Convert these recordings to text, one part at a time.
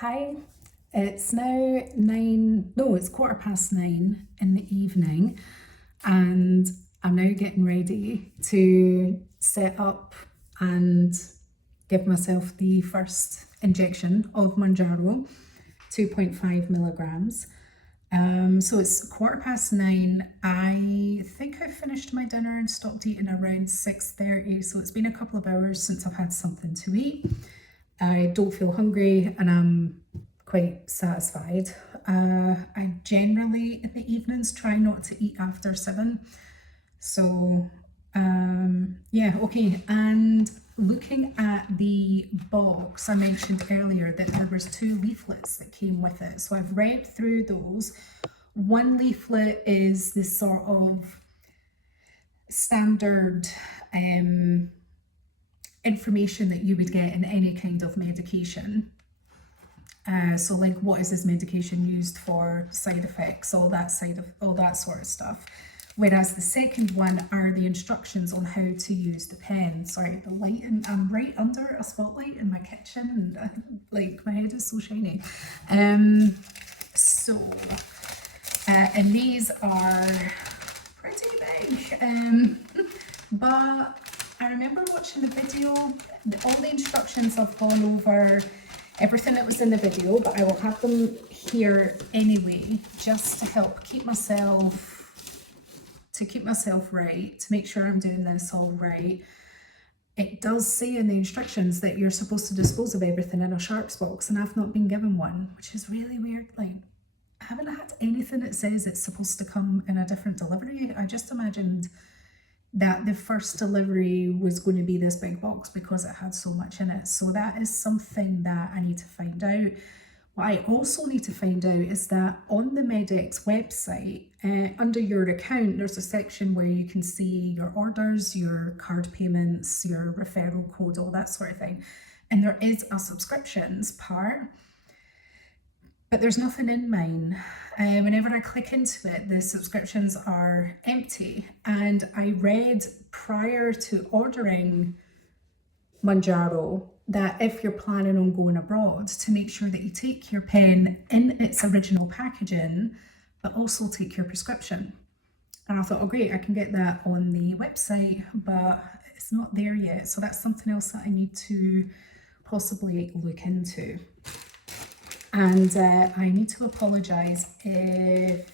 Hi, it's now it's 9:15 in the evening, and I'm now getting ready to set up and give myself the first injection of Mounjaro, 2.5 milligrams. So it's 9:15. I think I finished my dinner and stopped eating around 6:30. So it's been a couple of hours since I've had something to eat. I don't feel hungry and I'm quite satisfied. I generally in the evenings try not to eat after 7. So yeah, okay. And looking at the box, I mentioned earlier that there was 2 leaflets that came with it. So I've read through those. One leaflet is this sort of standard information that you would get in any kind of medication. So like, what is this medication used for, side effects, all that sort of stuff. Whereas the second one are the instructions on how to use the pen. Sorry, the lighting, I'm right under a spotlight in my kitchen and like my head is so shiny. And these are pretty big. But I remember watching the video, all the instructions I've gone over, everything that was in the video, but I will have them here anyway, just to help keep myself right, to make sure I'm doing this all right. It does say in the instructions that you're supposed to dispose of everything in a sharps box, and I've not been given one, which is really weird. Like, I haven't had anything that says it's supposed to come in a different delivery. I just imagined that the first delivery was going to be this big box because it had so much in it. So that is something that I need to find out. What I also need to find out is that on the Medex website, under your account, there's a section where you can see your orders, your card payments, your referral code, all that sort of thing. And there is a subscriptions part, but there's nothing in mine. Whenever I click into it, the subscriptions are empty. And I read prior to ordering Mounjaro that if you're planning on going abroad, to make sure that you take your pen in its original packaging, but also take your prescription. And I thought, oh great, I can get that on the website, but it's not there yet. So that's something else that I need to possibly look into. And I need to apologise if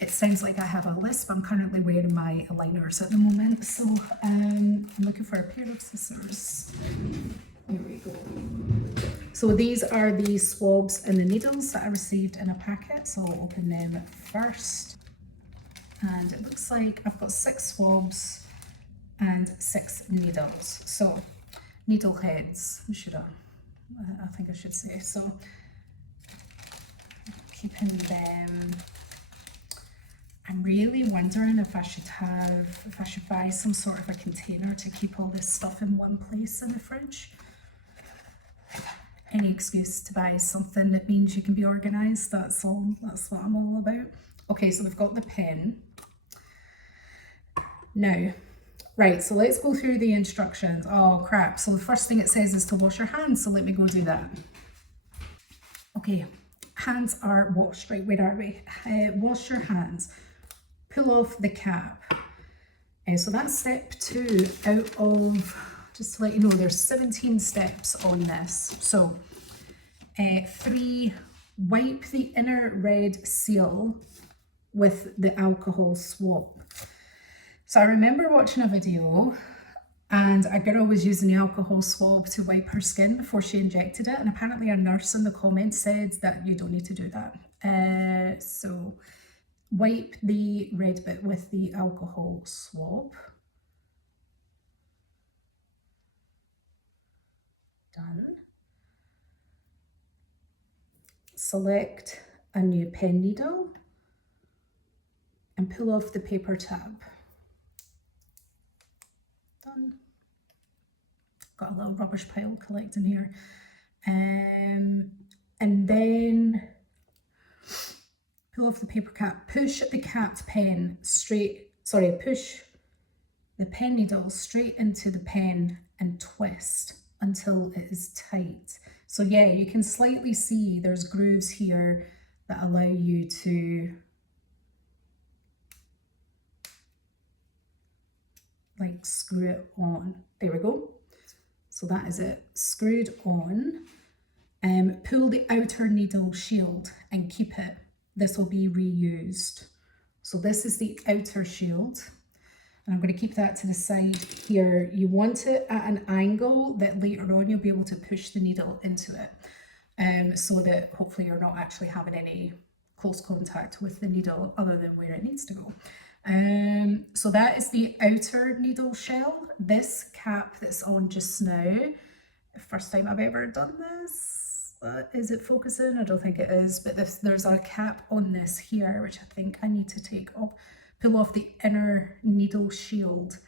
it sounds like I have a lisp. I'm currently wearing my aligners at the moment, so I'm looking for a pair of scissors. Here we go. So these are the swabs and the needles that I received in a packet, so I'll open them first. And it looks like I've got 6 swabs and 6 needles. So needle heads, I think I should say. So keeping them. I'm really wondering if I should buy some sort of a container to keep all this stuff in one place in the fridge. Any excuse to buy something that means you can be organised, that's what I'm all about. Okay, so we've got the pen. Now, right, so let's go through the instructions. Oh crap, so the first thing it says is to wash your hands, so let me go do that. Okay, hands are washed. Right, where are we? Wash your hands. Pull off the cap. So that's step 2 out of, just to let you know, there's 17 steps on this. So 3, wipe the inner red seal with the alcohol swab. So I remember watching a video and a girl was using the alcohol swab to wipe her skin before she injected it, and apparently a nurse in the comments said that you don't need to do that. So wipe the red bit with the alcohol swab. Done. Select a new pen needle and pull off the paper tab. Done. Got a little rubbish pile collecting here. And then pull off the paper cap, push the capped pen push the pen needle straight into the pen and twist. until it is tight. So yeah, you can slightly see there's grooves here that allow you to like screw it on. There we go. So that is it, screwed on. Pull the outer needle shield and keep it. This will be reused. So this is the outer shield. And I'm going to keep that to the side here. You want it at an angle that later on you'll be able to push the needle into it, so that hopefully you're not actually having any close contact with the needle other than where it needs to go. So that is the outer needle shell. This cap that's on just now, first time I've ever done this. Is it focusing? I don't think it is, but there's a cap on this here, which I think I need to take off. Pull off the inner needle shield,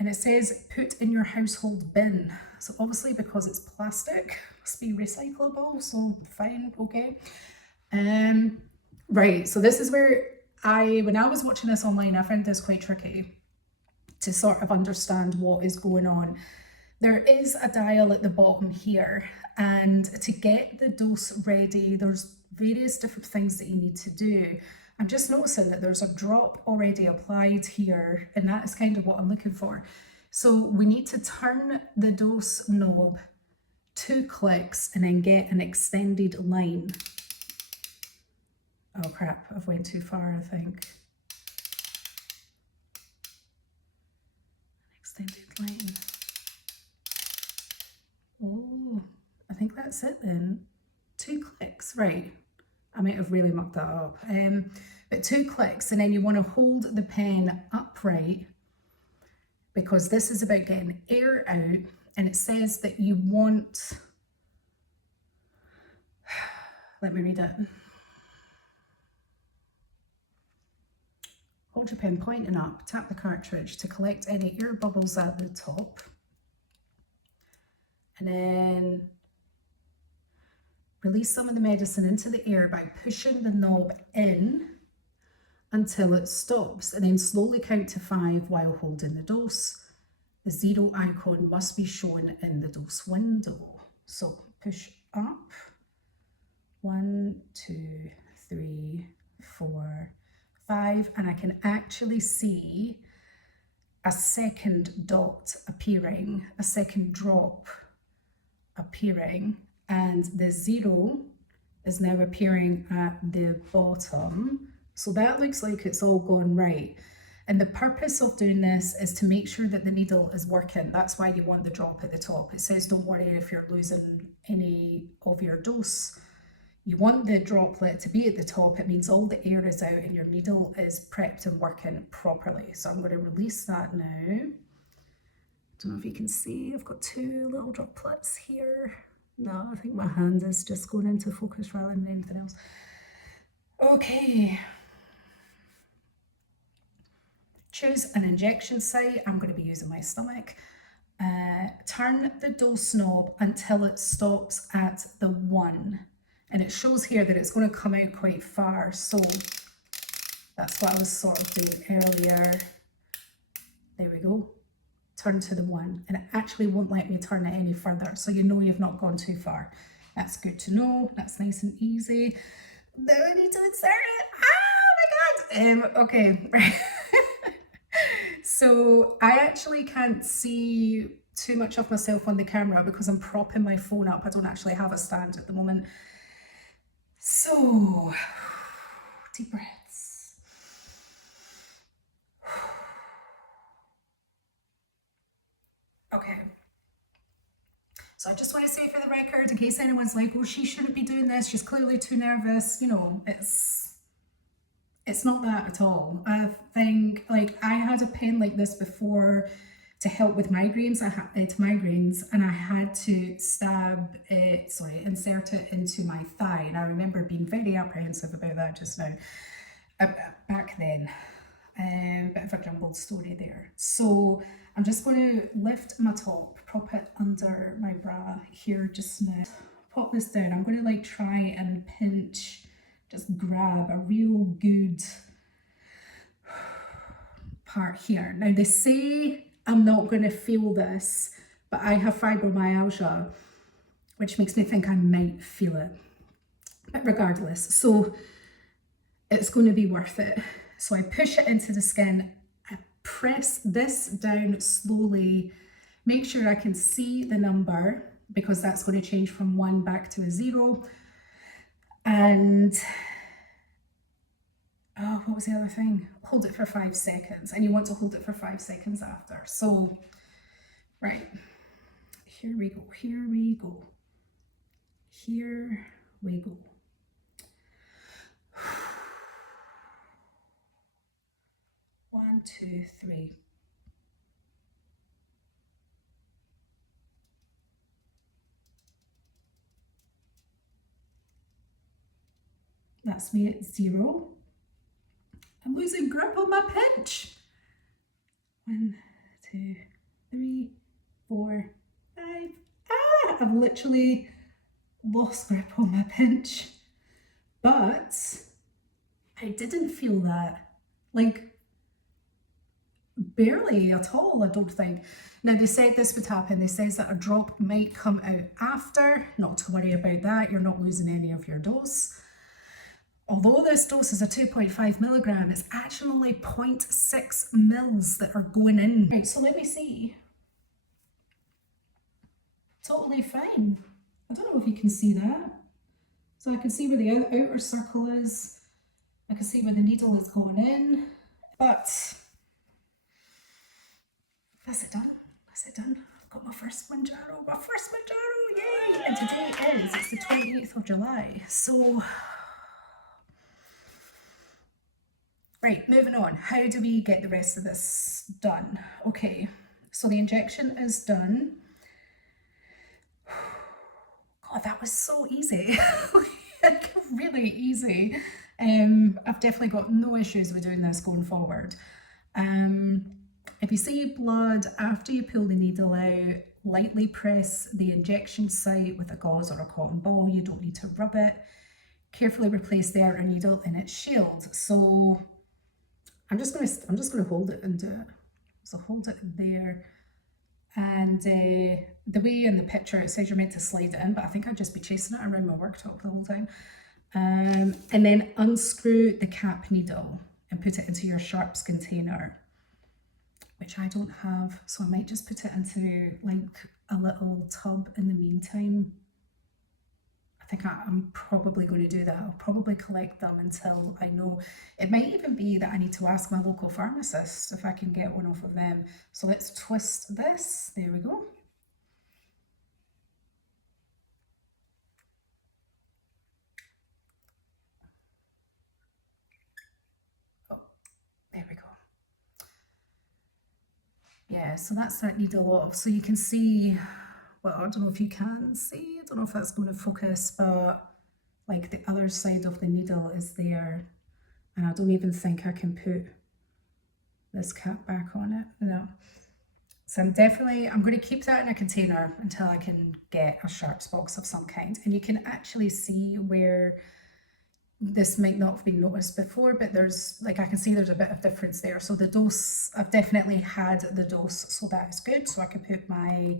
and it says put in your household bin. So obviously because it's plastic, must be recyclable, so fine, okay. Right, so this is where when I was watching this online, I found this quite tricky to sort of understand what is going on. There is a dial at the bottom here, and to get the dose ready, there's various different things that you need to do. I'm just noticing that there's a drop already applied here, and that is kind of what I'm looking for. So we need to turn the dose knob 2 clicks and then get an extended line. Oh crap, I've went too far, I think. Extended line. Oh, I think that's it then. 2 clicks, right. I might have really mucked that up. But 2 clicks, and then you want to hold the pen upright, because this is about getting air out, and it says that you want, let me read it. Hold your pen pointing up, tap the cartridge to collect any air bubbles at the top. And then release some of the medicine into the air by pushing the knob in until it stops, and then slowly count to 5 while holding the dose. The 0 icon must be shown in the dose window. So push up, 1, 2, 3, 4, 5, and I can actually see a second dot appearing, a second drop appearing, and the 0 is now appearing at the bottom. So that looks like it's all gone right. And the purpose of doing this is to make sure that the needle is working. That's why you want the drop at the top. It says don't worry if you're losing any of your dose. You want the droplet to be at the top. It means all the air is out and your needle is prepped and working properly. So I'm going to release that now. Don't know if you can see, I've got 2 little droplets here. No, I think my hand is just going into focus rather than anything else. Okay. Choose an injection site. I'm going to be using my stomach. Turn the dose knob until it stops at the 1. And it shows here that it's going to come out quite far. So that's what I was sort of doing earlier. There we go. Turn to the 1. And it actually won't let me turn it any further. So you know you've not gone too far. That's good to know. That's nice and easy. Now I need to insert it. Oh my God. Okay. So I actually can't see too much of myself on the camera because I'm propping my phone up. I don't actually have a stand at the moment. So, deep breaths. Okay. So I just want to say for the record, in case anyone's like, oh, she shouldn't be doing this, she's clearly too nervous, you know, it's not that at all. I think, like, I had a pen like this before to help with migraines. And I had to insert it into my thigh. And I remember being very apprehensive about that just now, back then. Bit of a jumbled story there. So I'm just going to lift my top, prop it under my bra here just now. Pop this down. I'm going to like try and pinch, just grab a real good part here. Now they say I'm not going to feel this, but I have fibromyalgia, which makes me think I might feel it. But regardless, so it's going to be worth it. So I push it into the skin, I press this down slowly, make sure I can see the number because that's going to change from 1 back to a 0. And oh, what was the other thing? Hold it for 5 seconds, and you want to hold it for 5 seconds after. So, right, here we go, here we go, here we go. One, two, three. That's me at 0. I'm losing grip on my pinch. 1, 2, 3, 4, 5. Ah, I've literally lost grip on my pinch. But I didn't feel that. Like, barely at all, I don't think. Now, they said this would happen. They says that a drop might come out after. Not to worry about that. You're not losing any of your dose. Although this dose is a 2.5 milligram, it's actually only 0.6 mils that are going in. Right, so let me see. Totally fine. I don't know if you can see that. So I can see where the outer circle is. I can see where the needle is going in. But that's it done. That's it done. I've got my first Mounjaro. My first Mounjaro, yay! And today it's the 28th of July. So, right, moving on. How do we get the rest of this done? Okay, so the injection is done. God, that was so easy. Like, really easy. I've definitely got no issues with doing this going forward. If you see blood after you pull the needle out, lightly press the injection site with a gauze or a cotton ball. You don't need to rub it. Carefully replace the outer needle in its shield. So I'm just gonna hold it and do it. So hold it there. And the way in the picture it says you're meant to slide it in, but I think I'd just be chasing it around my worktop the whole time. And then unscrew the cap needle and put it into your sharps container, which I don't have, so I might just put it into like a little tub in the meantime. I think I'm probably going to do that. I'll probably collect them until I know. It might even be that I need to ask my local pharmacist if I can get one off of them. So let's twist this. There we go. Oh, there we go. Yeah, so that's that needle off. So you can see, well, I don't know if you can see, I don't know if that's going to focus, but like the other side of the needle is there. And I don't even think I can put this cap back on it, no. So I'm going to keep that in a container until I can get a sharps box of some kind. And you can actually see where this might not have been noticed before, but there's, like, I can see there's a bit of difference there. So the dose, I've definitely had the dose, so that is good. So I can put my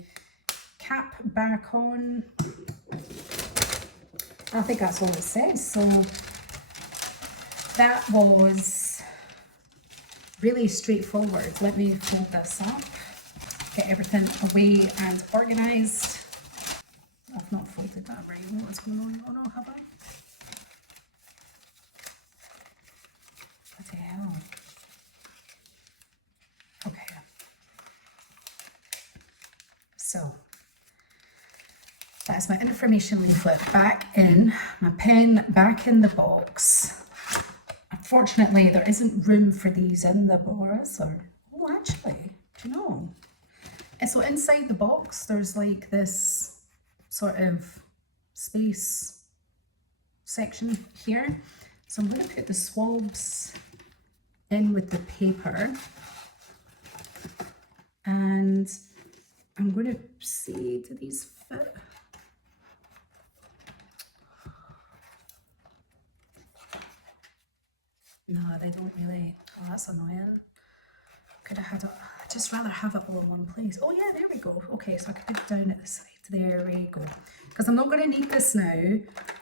cap back on. I think that's all it says. So that was really straightforward. Let me fold this up, get everything away and organised. I've not folded that right. What's going on? Oh no, have I? What the hell? Okay. So that's my information leaflet back in, my pen back in the box. Unfortunately, there isn't room for these in the box, or, oh, actually, do you know? And so inside the box, there's like this sort of space section here. So I'm going to put the swabs in with the paper, and I'm going to see, do these fit? No, they don't really. Oh, that's annoying. Could have had a just rather have it all in one place. Oh yeah, there we go. Okay, so I could put it down at the side. There we go. Because I'm not going to need this now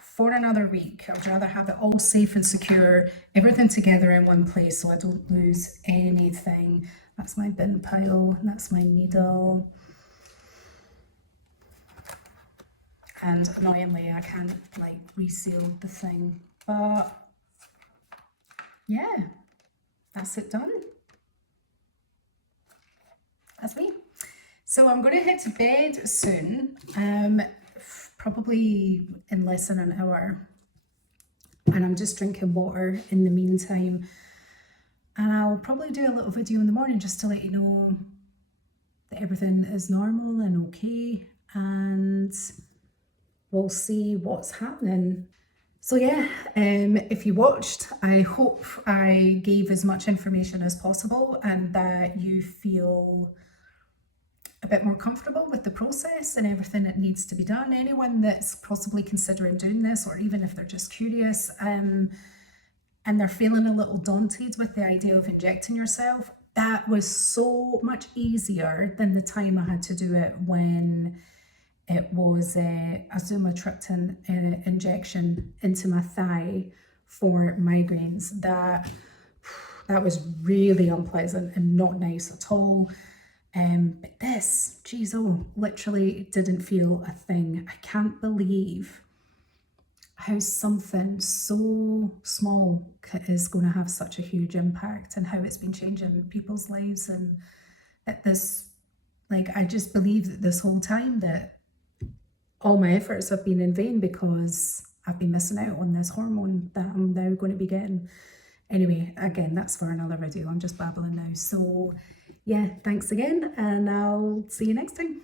for another week. I'd rather have it all safe and secure, everything together in one place so I don't lose anything. That's my bin pile, and that's my needle. And annoyingly, I can't like reseal the thing, but yeah, that's it done. That's me. So I'm going to head to bed soon, probably in less than an hour. And I'm just drinking water in the meantime. And I'll probably do a little video in the morning just to let you know that everything is normal and okay. And we'll see what's happening. So yeah, if you watched, I hope I gave as much information as possible and that you feel a bit more comfortable with the process and everything that needs to be done. Anyone that's possibly considering doing this, or even if they're just curious and they're feeling a little daunted with the idea of injecting yourself, that was so much easier than the time I had to do it when it was a sumatriptan injection into my thigh for migraines. That was really unpleasant and not nice at all. But this, geez, literally didn't feel a thing. I can't believe how something so small is going to have such a huge impact, and how it's been changing people's lives. And at this, like, I just believe that this whole time that all my efforts have been in vain because I've been missing out on this hormone that I'm now going to be getting. Anyway, again, that's for another video. I'm just babbling now. So yeah, thanks again, and I'll see you next time.